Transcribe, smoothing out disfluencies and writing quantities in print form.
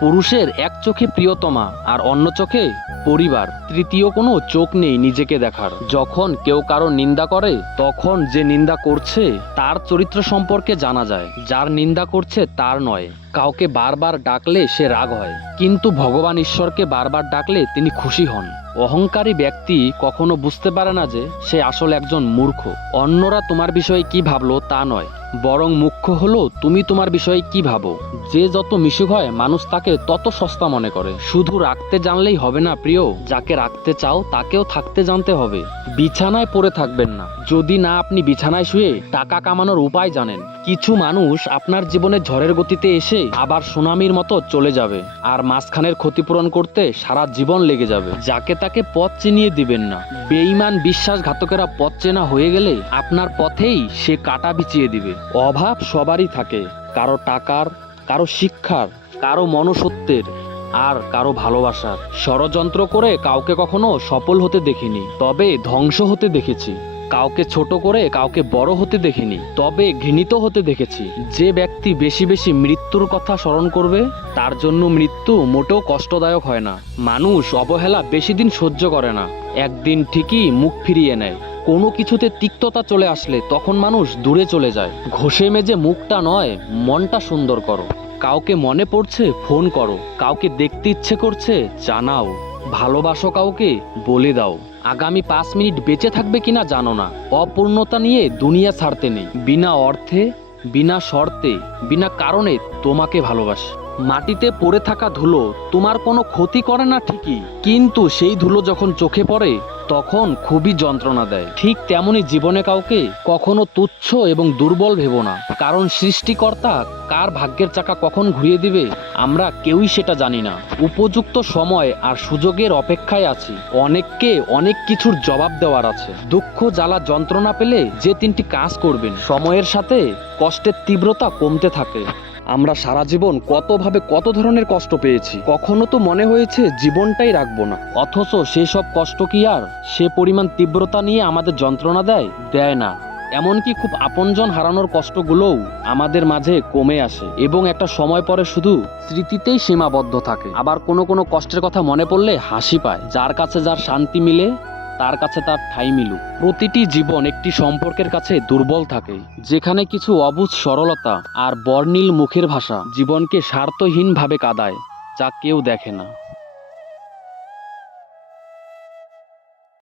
পুরুষের এক চোখে প্রিয়তমা আর অন্য চোখে পরিবার, তৃতীয় কোনো চোখ নেই নিজেকে দেখার। যখন কেউ কারো নিন্দা করে তখন যে নিন্দা করছে তার চরিত্র সম্পর্কে জানা যায়, যার নিন্দা করছে তার নয়। কাউকে বারবার ডাকলে সে রাগ হয়, কিন্তু ভগবান ঈশ্বরকে বারবার ডাকলে তিনি খুশি হন। অহংকারী ব্যক্তি কখনো বুঝতে পারে না যে সে আসলে একজন মূর্খ। অন্যরা তোমার বিষয়ে কি ভাবলো তা নয়, বরং মুখ্য হলো তুমি তোমার বিষয়ে কি ভাবো। যে যত মিশুক হয় মানুষ তাকে তত সস্তা মনে করে। শুধু রাখতে জানলেই হবে না প্রিয়, যাকে রাখতে চাও তাকেও থাকতে জানতে হবে। বিছানায় পড়ে থাকবেন না যদি না আপনি বিছানায় শুয়ে টাকা কামানোর উপায় জানেন। কিছু মানুষ আপনার জীবনে ঝড়ের গতিতে এসে আবার সুনামির মতো চলে যাবে, আর মাঝখানের ক্ষতিপূরণ করতে সারা জীবন লেগে যাবে। যাকে তাকে পথ চিনিয়ে দিবেন না। বেঈমান বিশ্বাসঘাতকেরা পথ চেনা হয়ে গেলে আপনার পথেই সে কাঁটা বিছিয়ে দিবে। অভাব সবারই থাকে, কারো টাকার, কারো শিক্ষার, কারো মনুষ্যত্বের, আর কারো ভালোবাসার। ষড়যন্ত্র করে কাউকে কখনো সফল হতে দেখিনি, তবে ধ্বংস হতে দেখেছি। কাউকে ছোট করে কাউকে বড় হতে দেখিনি, তবে ঘৃণিত হতে দেখেছি। যে ব্যক্তি বেশি বেশি মৃত্যুর কথা স্মরণ করবে তার জন্য মৃত্যু মোটেও কষ্টদায়ক হয় না। মানুষ অবহেলা বেশি দিন সহ্য করে না, একদিন ঠিকই মুখ ফিরিয়ে নেয়। কোনো কিছুতে তিক্ততা চলে আসলে তখন মানুষ দূরে চলে যায়। ঘষে মেজে মুখটা নয়, মনটা সুন্দর করো। কাউকে মনে পড়ছে ফোন করো, কাউকে দেখতে ইচ্ছে করছে জানাও। ভালোবাসো কাউকে বলে দাও। আগামী 5 মিনিট বেঁচে থাকবে কিনা জানো না। অপূর্ণতা নিয়ে দুনিয়া ছাড়তে নেই। বিনা অর্থে, বিনা শর্তে, বিনা কারণে তোমাকে ভালোবাসি। মাটিতে পড়ে থাকা ধুলো তোমার কোনো ক্ষতি করে না ঠিকই, কিন্তু সেই ধুলো যখন চোখে পড়ে তখন খুবই যন্ত্রণা দেয়। ঠিক তেমনি জীবনে কাউকে কখনো তুচ্ছ এবং দুর্বল ভেবো না, কারণ সৃষ্টিকর্তা কার ভাগ্যের চাকা কখন ঘুরিয়ে দিবে আমরা কেউই সেটা জানি না। উপযুক্ত সময় আর সুযোগের অপেক্ষায় আছি। অনেককে অনেক কিছুর জবাব দেওয়ার আছে। দুঃখ, জ্বালা, যন্ত্রণা পেলে যে 3টি কাজ করবেন, সময়ের সাথে কষ্টের তীব্রতা কমতে থাকে। আমরা সারা জীবন কতভাবে কত ধরনের কষ্ট পেয়েছি, কখনো তো মনে হয়েছে জীবনটাই রাখবো না, অথচ সেসব কষ্ট কি আর সে পরিমাণ তীব্রতা নিয়ে আমাদের যন্ত্রণা দেয় না। এমনকি খুব আপনজন হারানোর কষ্টগুলোও আমাদের মাঝে কমে আসে এবং একটা সময় পরে শুধু স্মৃতিতেই সীমাবদ্ধ থাকে। আবার কোনো কোনো কষ্টের কথা মনে পড়লে হাসি পায়। যার কাছে যার শান্তি মিলে তার কাছে তার ঠাঁই মিলুক। প্রতিটি জীবন একটি সম্পর্কের কাছে দুর্বল থাকে, যেখানে কিছু অবুঝ সরলতা আর বর্ণিল মুখের ভাষা জীবনকে স্বার্থহীনভাবে কাঁদায়, যা কেউ দেখে না।